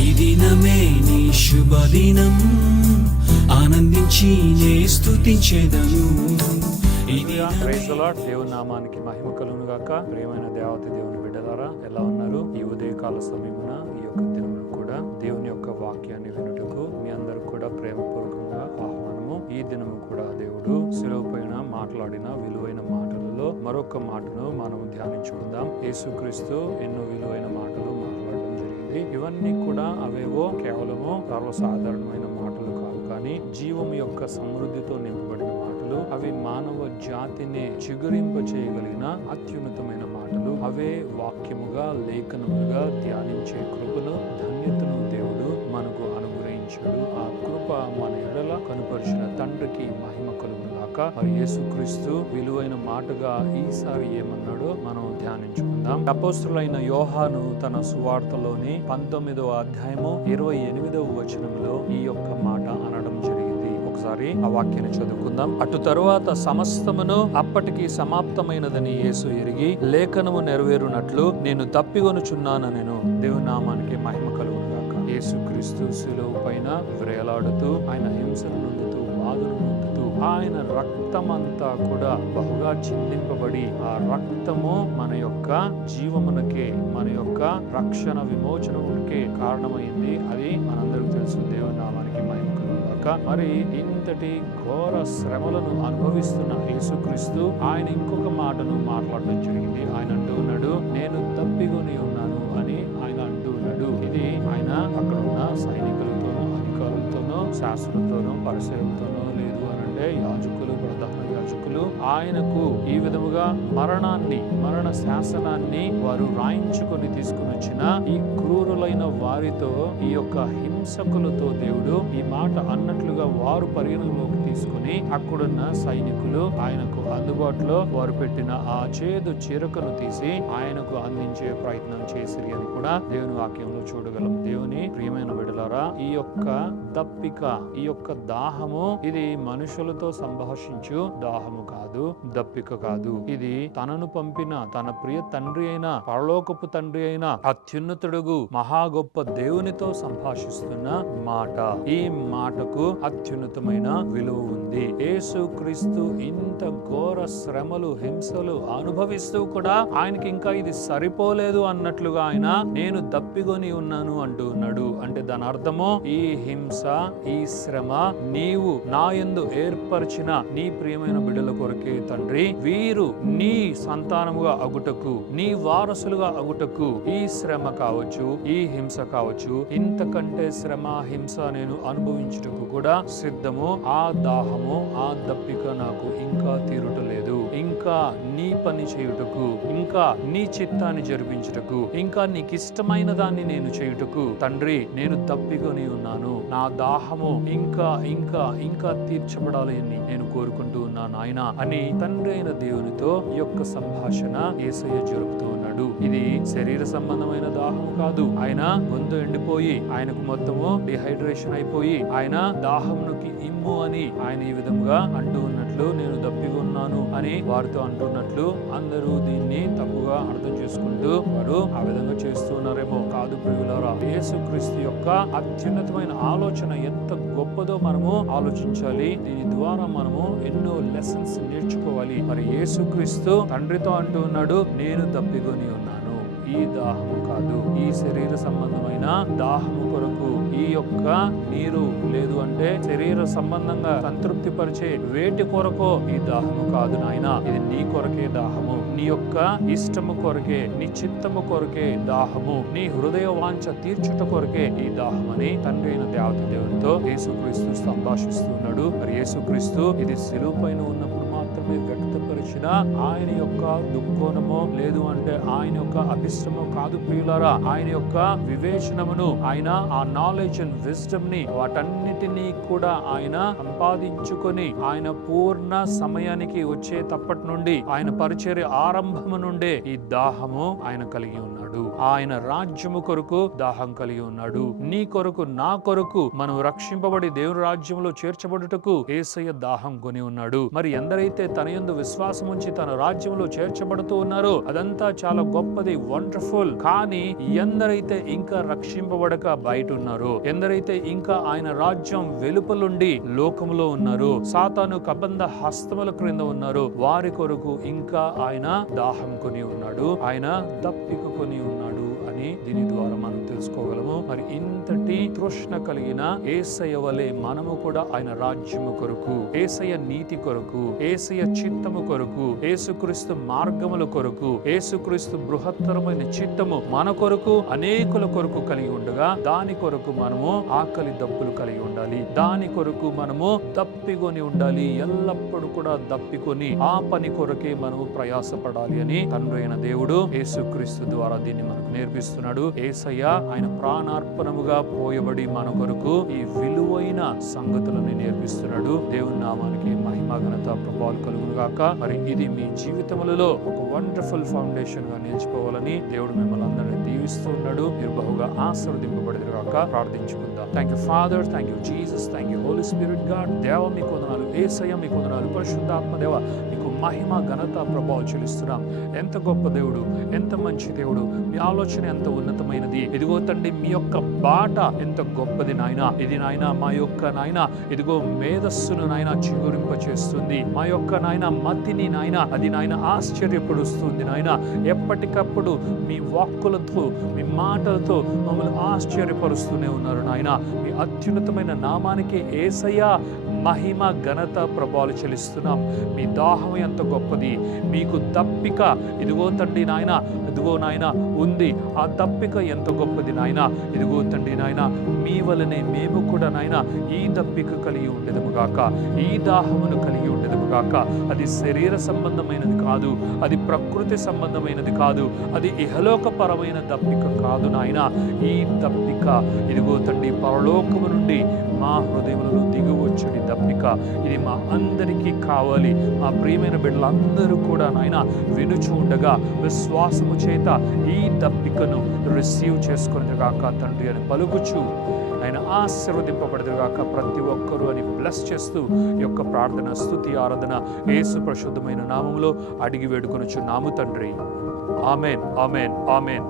ఈ దినమే నీ శుభదినం, ఆనందించి నే స్తుతించెదను. Praise the lord. దేవుని నామానికి మహిమ కలుగును గాక. ప్రియమైన దేవత దేవుని బిడ్డలారా, ఎలా ఉన్నారు? ఈ ఉదయకాల సమయమున ఈ యొక్క దినమును కూడా దేవుని యొక్క వాక్యాన్ని వినుటకు మీ అందరూ కూడా ప్రేమపూర్వకంగా ఆహ్వానము. ఈ దినము కూడా దేవుడు శిలువ పైన మాట్లాడిన విలువైన మాటలలో మరొక మాటను మనం ధ్యానించుకుందాం. యేసుక్రీస్తు ఎన్నో విలువైన మాటలు మాట్లాడడం జరిగింది. ఇవన్నీ కూడా అవేవో కేవలము సర్వసాధారణమైన మాటలు కావు, కానీ జీవం యొక్క సమృద్ధితో నింపబడిన మాటలు. అవి మానవ జాతిని చిగురింప చేయగలిగిన అత్యున్నతమైన మాటలు. అవే వాక్యముగా లేఖనముగా ధ్యానించే కృపను, ధన్యతను దేవుడు మనకు అనుగ్రహించాడు. ఆ కృప మన ఎడల కనుపరిచిన తండ్రికి మహిమ కలుగును గాక. మరి యేసుక్రీస్తు విలువైన మాటగా ఈసారి ఏమన్నాడో మనం ధ్యానించుకుందాం. అపోస్తలుడైన యోహాను తన సువార్తలోని 19వ అధ్యాయము 28వ వచనంలో ఈ యొక్క మాట అనడం జరిగింది. ఒకసారి ఆ వాక్యాన్ని చదువుకుందాం. అటు తరువాత సమస్తమును అప్పటికి సమాప్తమైనదని యేసు ఎరిగి లేఖనము నెరవేరునట్లు నేను తప్పికొనుచున్నానెను. దేవుని నామానికి మహిమ కలుగును గాక. యేసుక్రీస్తు శిలువ పైన వ్రేలాడుతూ, ఆయన హింసను నొందుతూ, బాధను నొందుతూ, ఆయన రక్తమంతా కూడా బహుగా చిందింపబడి, ఆ రక్తము మన యొక్క జీవమునకే, మన యొక్క రక్షణ విమోచనకే కారణమైంది. అది మనందరికీ తెలుసు. దేవుని నామానికి మహిమ కలుగును గాక. మరి ఇంతటి ఘోర శ్రమలను అనుభవిస్తున్న యేసుక్రీస్తు ఆయన ఇంకొక మాటను మాట్లాడడం జరిగింది. ఆయన అంటూ ఉన్నాడు, నేను తప్పికొని ఉన్నాను అని ఆయన అంటూ ఉన్నాడు. ఇది ఆయన అక్కడ ఉన్న సైనికులతోనూ, అధికారులతోనూ, శాస్త్రులతోనూ, పరిసరులతోనూ, లేదు అనంటే యాజకులు, ప్రధాన యాజకులు ఆయనకు ఈ విధముగా మరణ శాసనాన్ని వారు రాయించుకొని తీసుకుని వచ్చిన ఈ క్రూరులైన వారితో, ఈ యొక్క హింసకులతో దేవుడు ఈ మాట అన్నట్లుగా వారు పరిగణలోకి తీసుకుని అక్కడున్న సైనికులు ఆయనకు అందుబాటులో వారు పెట్టిన ఆ చేదు చిరకను తీసి ఆయనకు అందించే ప్రయత్నం చేసిరి అని కూడా దేవుని వాక్యంలో చూడగలం. దేవుని ప్రియమైన బిడ్డలారా, ఈ యొక్క దప్పిక, ఈ యొక్క దాహము, ఇది మనుషులతో సంభాషించు దాహము కాదు, దప్పిక కాదు. ఇది తనను పంపిన తన ప్రియ తండ్రి అయిన, పరలోకపు తండ్రి అయిన అత్యున్నతుడుగు మహా గొప్ప దేవునితో సంభాషిస్తున్న మాట. ఈ మాటకు అత్యున్నతమైన విలువ ఉంది. యేసుక్రీస్తు ఇంత ఘోర శ్రమలు, హింసలు అనుభవిస్తూ కూడా ఆయనకి ఇంకా ఇది సరిపోలేదు అన్నట్లుగా ఆయన నేను దప్పికొని ఉన్నాను అంటూ ఉన్నాడు. అంటే దాని అర్థము, ఈ హింస, ఈ శ్రమ నీవు నా యందు ఏర్పరిచిన నీ ప్రియమైన బిడ్డల కొరకే తండ్రి. వీరు నీ సంతానముగా అగుటకు, నీ వారసులుగా అగుటకు ఈ శ్రమ కావచ్చు, ఈ హింస కావచ్చు, ఇంతకంటే శ్రమ, హింస నేను అనుభవించుటకు కూడా సిద్ధము. ఆ దాహము, ఆ దప్పిక నాకు ఇంకా తీరుటలేదు. ఇంకా నీ పని చేయుటకు, ఇంకా నీ చిత్తాన్ని జరిపించుటకు, ఇంకా నీకు ఇష్టమైన దాన్ని నేను చేయుటకు తండ్రి నేను తప్పికొని ఉన్నాను. నా దాహము ఇంకా ఇంకా ఇంకా తీర్చబడాలి అని నేను కోరుకుంటూ ఉన్నాను ఆయన అని తండ్రి అయిన దేవునితో ఈ యొక్క సంభాషణ యేసయ్య జరుపుతూ ఉన్నాడు. ఇది శరీర సంబంధమైన దాహము కాదు. ఆయన గొంతు ఎండిపోయి, ఆయనకు మొత్తము డిహైడ్రేషన్ అయిపోయి, ఆయన దాహమునికి ఇమ్ము అని ఆయన ఈ విధంగా అంటూ ఉన్నట్లు, నేను దప్పిగా ఉన్నాను అని వారితో అంటున్నట్లు అందరూ దీన్ని తప్పుగా అర్థం చేసుకుంటూ వారు ఆ విధంగా చేస్తూ ఉన్నారేమో. కాదు ప్రియులారా, యేసుక్రీస్తు యొక్క అత్యున్నతమైన ఆలోచన ఎంత గొప్పదో మనము ఆలోచించాలి. దీని ద్వారా మనము ఎన్నో లెసన్స్ నేర్చుకోవాలి. మరి యేసుక్రీస్తు తండ్రితో అంటూ ఉన్నాడు, నేను దప్పికొని ఉన్నాను. ఈ దాహము కాదు, ఈ శరీర సంబంధమైన దాహము కొరకు, ఈ యొక్క నీరు లేదు అంటే శరీర సంబంధంగా సంతృప్తి పరిచే వేటి కొరకో ఈ దాహము కాదు నాయన. ఇది నీ కొరకే దాహము, నీ యొక్క ఇష్టము కొరకే, నీ చిత్తము కొరకే దాహము, నీ హృదయ వాంఛ తీర్చుట కొరకే ఈ దాహమని తండ్రి అయిన దేవత దేవునితో యేసుక్రీస్తు సంభాషిస్తున్నాడు. మరి యేసుక్రీస్తు ఇది శిలువ పైన ఉన్నప్పుడు మాత్రమే వ్యక్తపరిచిన ఆయన యొక్క దుఃఖోనమో, లేదు అంటే ఆయన యొక్క అభిష్టమో కాదు ప్రియులారా. ఆయన యొక్క వివేచనమును, ఆయన ఆ నాలెడ్జ్ అండ్ విజ్డమ్ ని, వాటన్నిటినీ కూడా ఆయన సంపాదించుకొని ఆయన పూర్ణ సమయానికి వచ్చేటప్పటి నుండి, ఆయన పరిచర్య ఆరంభము నుండే ఈ దాహము ఆయన కలిగి ఉన్నాడు. ఆయన రాజ్యము కొరకు దాహం కలిగి ఉన్నాడు. నీ కొరకు, నా కొరకు మనం రక్షింపబడి దేవుని రాజ్యంలో చేర్చబడుటకు యేసయ్య దాహం కొని ఉన్నాడు. మరి ఎందరైతే తన యందు విశ్వాసం ఉంచి తన రాజ్యంలో చేర్చబడుతూ ఉన్నారో అదంతా చాలా గొప్పది, వండర్ఫుల్. కానీ ఎందరైతే ఇంకా రక్షింపబడక బయట ఉన్నారో, ఎందరైతే ఇంకా ఆయన రాజ్యం వెలుపలుండి లోకములో ఉన్నారో, సాతాను కబంధ హస్తముల క్రింద ఉన్నారో, వారి కొరకు ఇంకా ఆయన దాహం కొని ఉన్నాడు, ఆయన దప్పిక కొని ఉన్నాడు అని దీని ద్వారా మనం తెలుసుకోగలము. మరి ఇంతటి తృష్ణ కలిగిన యేసయ్య వలె మనము కూడా ఆయన రాజ్యము కొరకు, యేసయ్య నీతి కొరకు, యేసయ్య చిత్తము కొరకు, యేసుక్రీస్తు మార్గముల కొరకు, యేసుక్రీస్తు బృహత్తరమైన చిత్తము మన కొరకు, అనేకుల కొరకు కలిగి ఉండగా దాని కొరకు మనము ఆకలి దప్పులు కలిగి ఉండాలి. దాని కొరకు మనము దప్పికొని ఉండాలి. ఎల్లప్పుడూ కూడా దప్పికొని ఆ పని కొరకే మనము ప్రయాసపడాలి అని తండ్రి అయిన దేవుడు యేసుక్రీస్తు ద్వారా దీన్ని మనకు నేర్పిస్తున్నాడు. యేసయ్య ఆయన ప్రాణార్పణముగా పోయబడి మన కొరకు ఈ విలువైన సంగతులను నేర్పిస్తున్నాడు. దేవుని నామానికి మహిమ, ఘనత, ప్రభావాలు కలుగును గాక. మరి ఇది మీ జీవితములలో ఒక వండర్ఫుల్ ఫౌండేషన్ గా నిలిచిపోవాలని దేవుడు మిమ్మల్ని అందరినీ దీవిస్తూ ఉన్నాడు. మీరు బహుగా ఆశీర్వదింపబడదురు గాక. ప్రార్థించుకుందాం. Thank you father, thank you Jesus, thank you Holy Spirit God. దేవ మీకు వందనాలు, యేసయ్య మీకు వందనాలు, పరిశుద్ధాత్మ దేవ మీకు మహిమ, ఘనత, ప్రభావం చెల్లిస్తున్నాం. ఎంత గొప్ప దేవుడు, ఎంత మంచి దేవుడు, మీ ఆలోచన ఎంత ఉన్నతమైనది. ఇదిగో తండ్రి, మీ యొక్క బాట ఎంత గొప్పది నాయన. ఇది నాయన మా యొక్క నాయన ఇదిగో మేధస్సును నాయన చిగురింప చేస్తుంది. మా యొక్క నాయన మతిని నాయన అది నాయన ఆశ్చర్యపరుస్తుంది నాయన. ఎప్పటికప్పుడు మీ వాక్కులతో, మీ మాటలతో మమ్మల్ని ఆశ్చర్యపరుస్తూనే ఉన్నారు నాయన. మీ అత్యున్నతమైన నామానికి యేసయ్య మహిమ, ఘనత, ప్రభావాలు చెల్లిస్తున్నాం. మీ దాహం ఎంత గొప్పది, మీకు దప్పిక ఇదిగో తండ్రి నాయన, ఇదిగో నాయన ఉంది. ఆ దప్పిక ఎంత గొప్పది నాయన. ఇదిగో తండ్రి నాయన, మీ వలనే మేము కూడా నాయన ఈ దప్పిక కలిగి ఉండేదము గాక, ఈ దాహమును కలిగి ఉండేదము గాక. అది శరీర సంబంధమైనది కాదు, అది ప్రకృతి సంబంధమైనది కాదు, అది ఇహలోకపరమైన దప్పిక కాదు నాయన. ఈ దప్పిక ఇదిగో తండ్రి పరలోకము నుండి మా హృదయములలో దిగువచ్చుడి దప్పిక. ఇది మా అందరికీ కావాలి. మా ప్రియమైన బిడ్డలందరూ కూడా నాయన వినుచు ఉండగా విశ్వాసము చేత ఈ దప్పికను రిసీవ్ చేసుకునేగాక తండ్రి అని పలుకుచు ఆయన ఆశీర్వదింపబడదుగాక ప్రతి ఒక్కరూ అని బ్లెస్ చేస్తూ ఈ యొక్క ప్రార్థన, స్తుతి, ఆరాధన యేసు పరిశుద్ధమైన నామములో అడిగి వేడుకొనుచున్నాము తండ్రి. ఆమేన్, ఆమేన్, ఆమేన్.